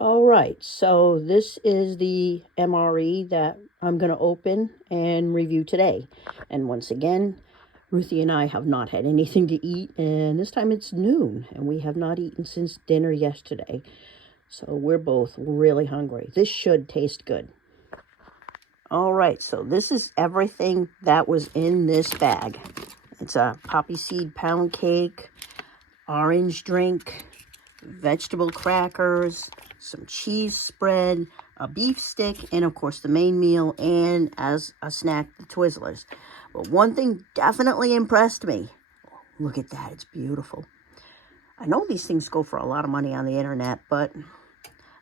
All right, so this is the MRE that I'm going to open and review today. And once again, Ruthie and I have not had anything to eat, and this time it's noon, and we have not eaten since dinner yesterday. So we're both really hungry. This should taste good. All right, so this is everything that was in this bag. It's a poppy seed pound cake, orange drink, vegetable crackers, some cheese spread, a beef stick, and of course the main meal, and as a snack, the Twizzlers. But one thing definitely impressed me. Look at that, it's beautiful. I know these things go for a lot of money on the internet, but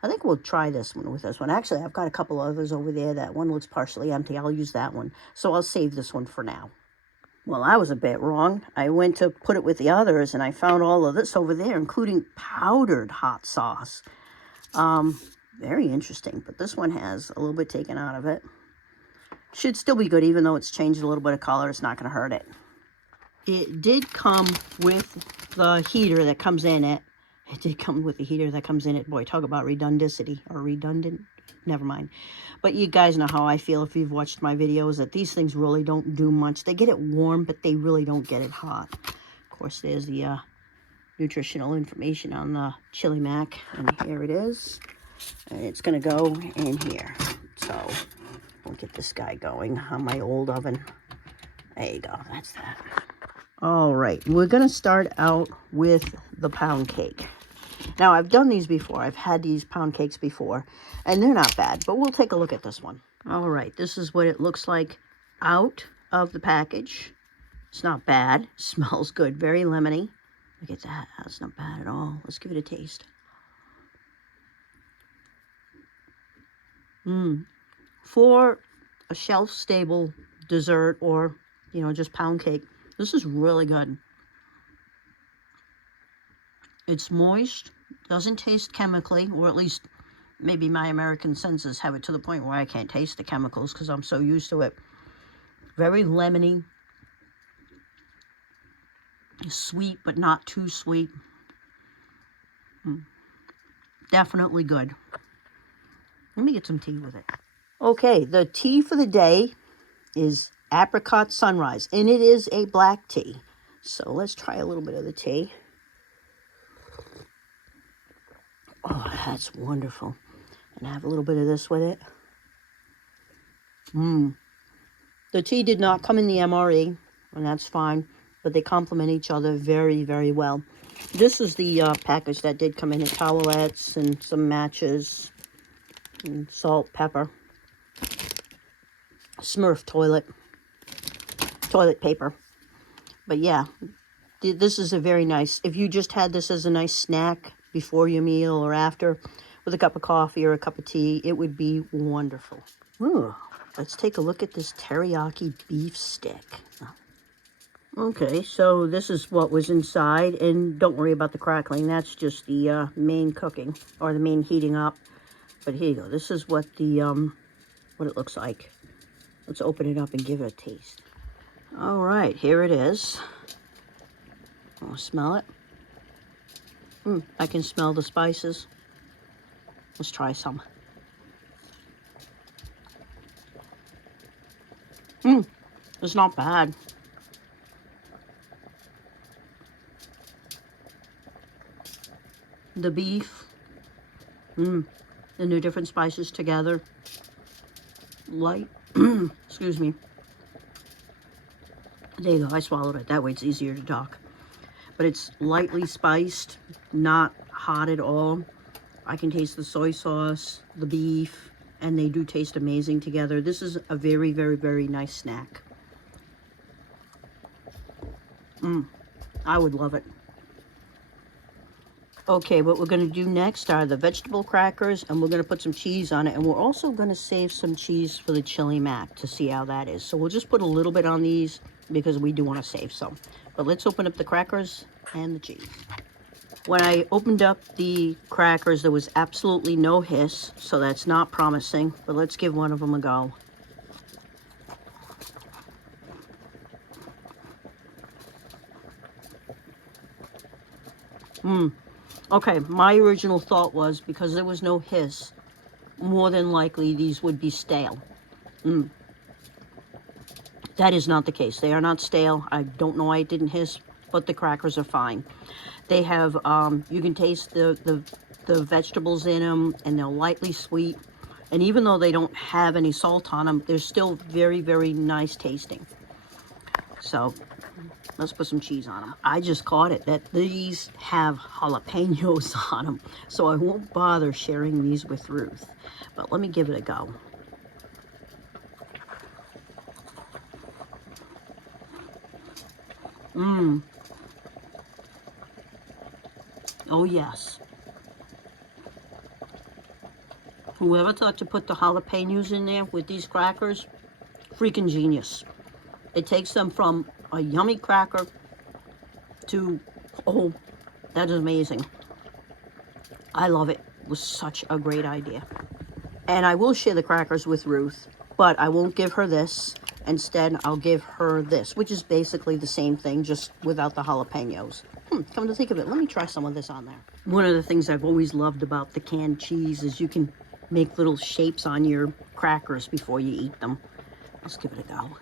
I think we'll try this one with this one. Actually, I've got a couple others over there. That one looks partially empty. I'll use that one. So I'll save this one for now. Well, I was a bit wrong. I went to put it with the others, and I found all of this over there, including powdered hot sauce. Very interesting, but this one has a little bit taken out of it. Should still be good, even though it's changed a little bit of color. It's not going to hurt it. It did come with the heater that comes in it. It did come with the heater that comes in it. Boy, talk about redundancy or redundant. Never mind. But you guys know how I feel if you've watched my videos, that these things really don't do much. They get it warm, but they really don't get it hot. Of course, there's the nutritional information on the chili mac. And here it is. And it's going to go in here. So we'll get this guy going on my old oven. There you go. That's that. All right. We're going to start out with the pound cake. Now, I've done these before. I've had these pound cakes before, and they're not bad, but we'll take a look at this one. All right, this is what it looks like out of the package. It's not bad. Smells good. Very lemony. Look at that. That's not bad at all. Let's give it a taste. For a shelf-stable dessert or, you know, just pound cake, this is really good. It's moist, doesn't taste chemically, or at least maybe my American senses have it to the point where I can't taste the chemicals because I'm so used to it. Very lemony. Sweet, but not too sweet. Definitely good. Let me get some tea with it. Okay, the tea for the day is Apricot Sunrise, and it is a black tea. So let's try a little bit of the tea. Oh, that's wonderful. And I have a little bit of this with it. The tea did not come in the MRE, and that's fine, but they complement each other very, very well. This is the package that did come in, the towelettes and some matches, and salt, pepper, Smurf toilet paper. But yeah, this is a very nice, if you just had this as a nice snack before your meal or after with a cup of coffee or a cup of tea, it would be wonderful. Ooh, let's take a look at this teriyaki beef stick. Okay, so this is what was inside, and don't worry about the crackling. That's just the main cooking, or the main heating up. But here you go. This is what the what it looks like. Let's open it up and give it a taste. All right, here it is. I'll smell it. I can smell the spices. Let's try some. It's not bad. The beef, the new different spices together. Light, excuse me. There you go, I swallowed it. That way it's easier to talk. But it's lightly spiced, not hot at all. I can taste the soy sauce, the beef, and they do taste amazing together. This is a very, very, very nice snack. I would love it. Okay, what we're going to do next are the vegetable crackers, and we're going to put some cheese on it, and we're also going to save some cheese for the chili mac to see how that is. So we'll just put a little bit on these because we do want to save some. But let's open up the crackers and the cheese. When I opened up the crackers, there was absolutely no hiss, so that's not promising. But let's give one of them a go. Okay, my original thought was because there was no hiss, more than likely these would be stale. That is not the case. They are not stale. I don't know why it didn't hiss, but the crackers are fine. They have, you can taste the vegetables in them, and they're lightly sweet. And even though they don't have any salt on them, they're still very, very nice tasting. So let's put some cheese on them. I just caught it that these have jalapenos on them, so I won't bother sharing these with Ruth. But let me give it a go. Oh yes. Whoever thought to put the jalapenos in there with these crackers, freaking genius. It takes them from a yummy cracker to, oh, that is amazing. I love it. It was such a great idea. And I will share the crackers with Ruth, but I won't give her this. Instead, I'll give her this, which is basically the same thing, just without the jalapenos. Come to think of it, let me try some of this on there. One of the things I've always loved about the canned cheese is you can make little shapes on your crackers before you eat them. Let's give it a go.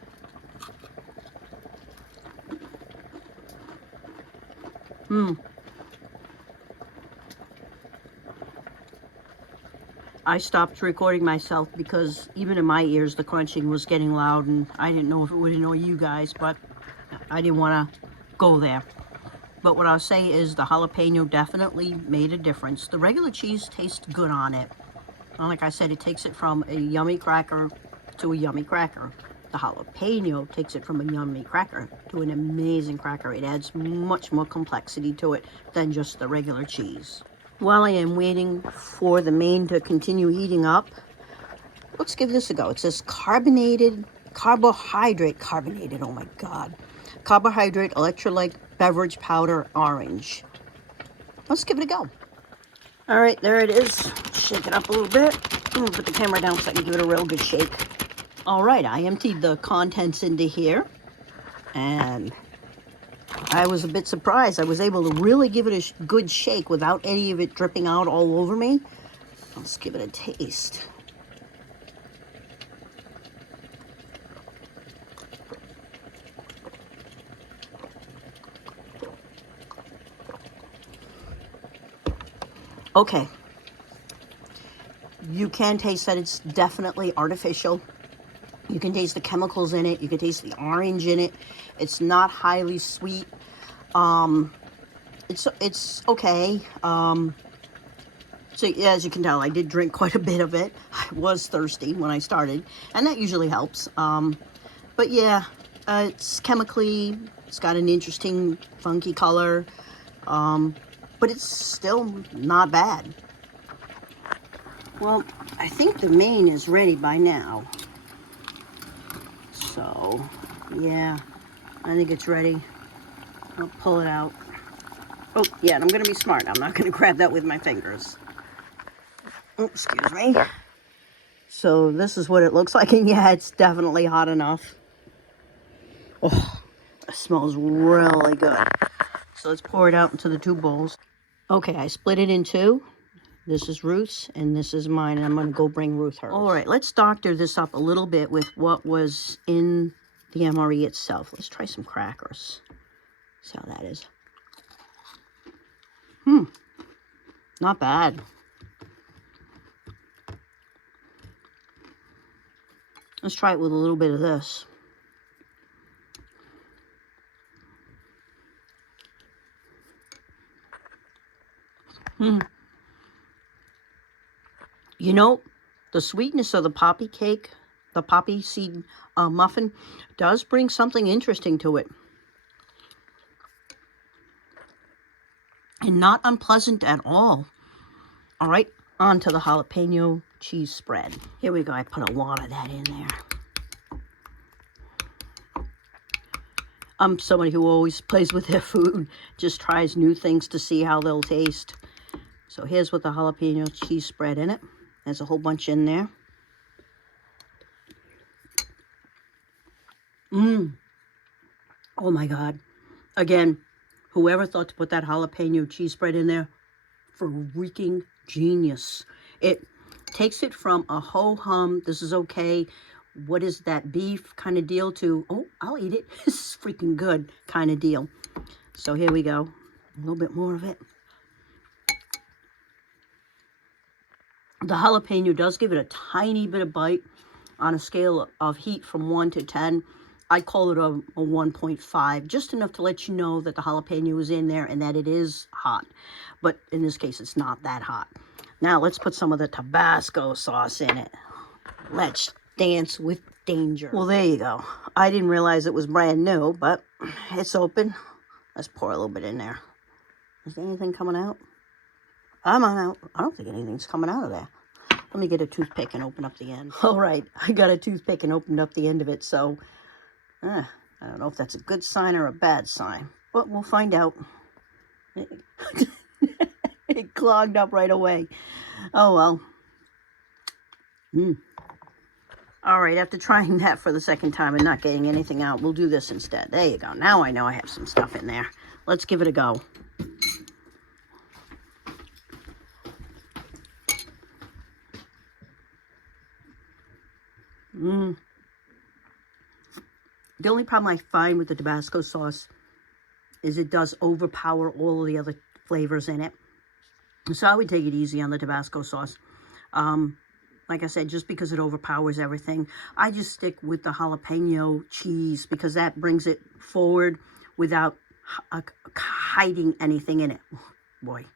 I stopped recording myself because even in my ears the crunching was getting loud, and I didn't know if it would annoy you guys, but I didn't want to go there. But what I'll say is the jalapeno definitely made a difference. The regular cheese tastes good on it. And like I said, it takes it from a yummy cracker to a yummy cracker. The jalapeno takes it from a yummy cracker to an amazing cracker. It adds much more complexity to it than just the regular cheese. While I am waiting for the main to continue heating up, let's give this a go. It says carbonated, oh my God. Carbohydrate electrolyte beverage powder orange. Let's give it a go. All right, there it is. Shake it up a little bit. I'm gonna put the camera down so I can give it a real good shake. All right, I emptied the contents into here, and I was a bit surprised. I was able to really give it a good shake without any of it dripping out all over me. Let's give it a taste. Okay. You can taste that it's definitely artificial. You can taste the chemicals in it. You can taste the orange in it. It's not highly sweet. It's okay. So yeah, as you can tell, I did drink quite a bit of it. I was thirsty when I started, and that usually helps. But yeah, it's chemically, it's got an interesting, funky color, but it's still not bad. Well, I think the main is ready by now. So, yeah, I think it's ready. I'll pull it out. Oh, yeah, and I'm going to be smart. I'm not going to grab that with my fingers. Oh, excuse me. So this is what it looks like, and yeah, it's definitely hot enough. Oh, it smells really good. So let's pour it out into the two bowls. Okay, I split it in two. This is Ruth's, and this is mine, and I'm going to go bring Ruth hers. All right, let's doctor this up a little bit with what was in the MRE itself. Let's try some crackers. See how that is. Not bad. Let's try it with a little bit of this. You know, the sweetness of the poppy cake, the poppy seed muffin, does bring something interesting to it. And not unpleasant at all. All right, on to the jalapeno cheese spread. Here we go. I put a lot of that in there. I'm somebody who always plays with their food, just tries new things to see how they'll taste. So here's with the jalapeno cheese spread in it. There's a whole bunch in there. Oh my God. Again, whoever thought to put that jalapeno cheese spread in there, freaking genius. It takes it from a ho-hum, this is okay, what is that beef kind of deal, to, oh, I'll eat it, this is freaking good kind of deal. So here we go, a little bit more of it. The jalapeno does give it a tiny bit of bite. On a scale of heat from 1 to 10, I call it a 1.5, just enough to let you know that the jalapeno is in there and that it is hot. But in this case, it's not that hot. Now let's put some of the Tabasco sauce in it. Let's dance with danger. Well, there you go. I didn't realize it was brand new, but it's open. Let's pour a little bit in there. Is there anything coming out? I'm on out. I don't think anything's coming out of there. Let me get a toothpick and open up the end. All right, I got a toothpick and opened up the end of it, so I don't know if that's a good sign or a bad sign, but we'll find out. It clogged up right away. Oh, well. All right, after trying that for the second time and not getting anything out, we'll do this instead. There you go. Now I know I have some stuff in there. Let's give it a go. The only problem I find with the Tabasco sauce is it does overpower all of the other flavors in it. So I would take it easy on the Tabasco sauce. Like I said, just because it overpowers everything. I just stick with the jalapeno cheese because that brings it forward without hiding anything in it. Boy.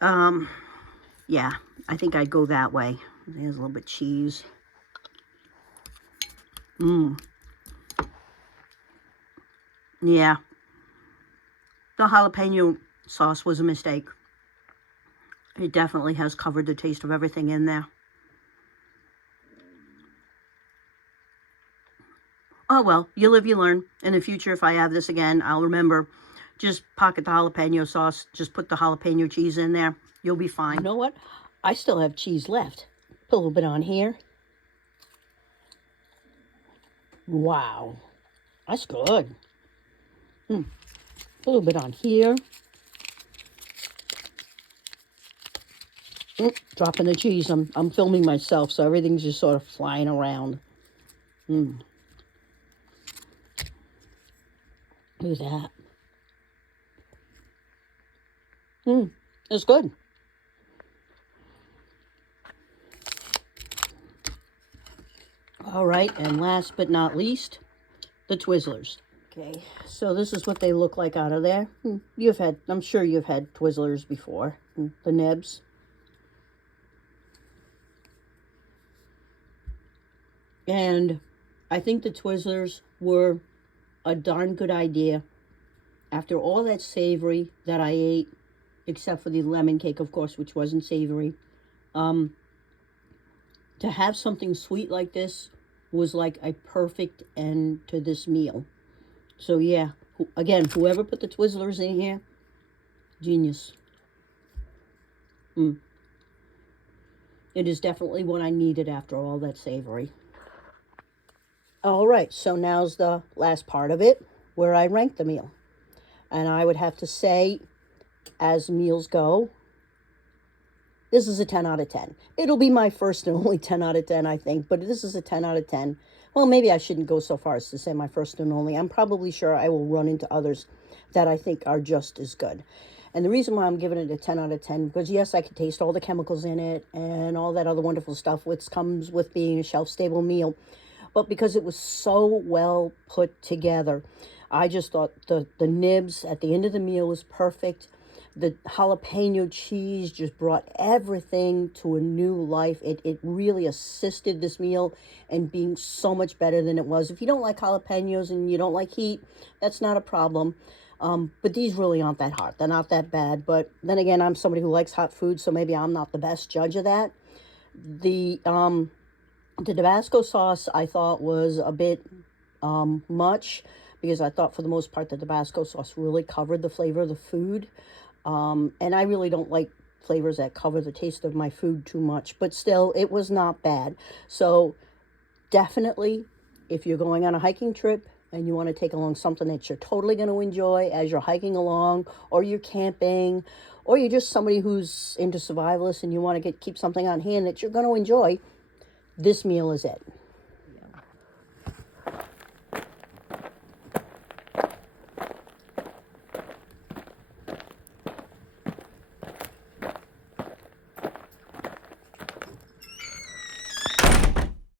Yeah, I think I'd go that way. There's a little bit of cheese. Yeah. The jalapeno sauce was a mistake. It definitely has covered the taste of everything in there. Oh, well, you live, you learn. In the future, if I have this again, I'll remember, just pocket the jalapeno sauce, just put the jalapeno cheese in there. You'll be fine. You know what? I still have cheese left. Put a little bit on here. Wow. That's good. Put a little bit on here. Dropping the cheese. I'm filming myself, so everything's just sort of flying around. Look at that. It's good. All right, and last but not least, the Twizzlers. Okay, so this is what they look like out of there. I'm sure you've had Twizzlers before. The nibs. And I think the Twizzlers were a darn good idea. After all that savory that I ate, except for the lemon cake, of course, which wasn't savory, to have something sweet like this was like a perfect end to this meal. So yeah, again, whoever put the Twizzlers in here, genius. It is definitely what I needed after all that savory. All right, so now's the last part of it, where I rank the meal. And I would have to say, as meals go, this is a 10 out of 10. It'll be my first and only 10 out of 10, I think, but this is a 10 out of 10. Well, maybe I shouldn't go so far as to say my first and only. I'm probably sure I will run into others that I think are just as good. And the reason why I'm giving it a 10 out of 10, because yes, I can taste all the chemicals in it and all that other wonderful stuff which comes with being a shelf-stable meal, but because it was so well put together. I just thought the nibs at the end of the meal was perfect. The jalapeno cheese just brought everything to a new life. It really assisted this meal in being so much better than it was. If you don't like jalapenos and you don't like heat, that's not a problem. But these really aren't that hot. They're not that bad. But then again, I'm somebody who likes hot food, so maybe I'm not the best judge of that. The Tabasco sauce I thought was a bit much, because I thought for the most part the Tabasco sauce really covered the flavor of the food. And I really don't like flavors that cover the taste of my food too much, but still, it was not bad. So definitely, if you're going on a hiking trip and you want to take along something that you're totally going to enjoy as you're hiking along, or you're camping, or you're just somebody who's into survivalists and you want to keep something on hand that you're going to enjoy, this meal is it.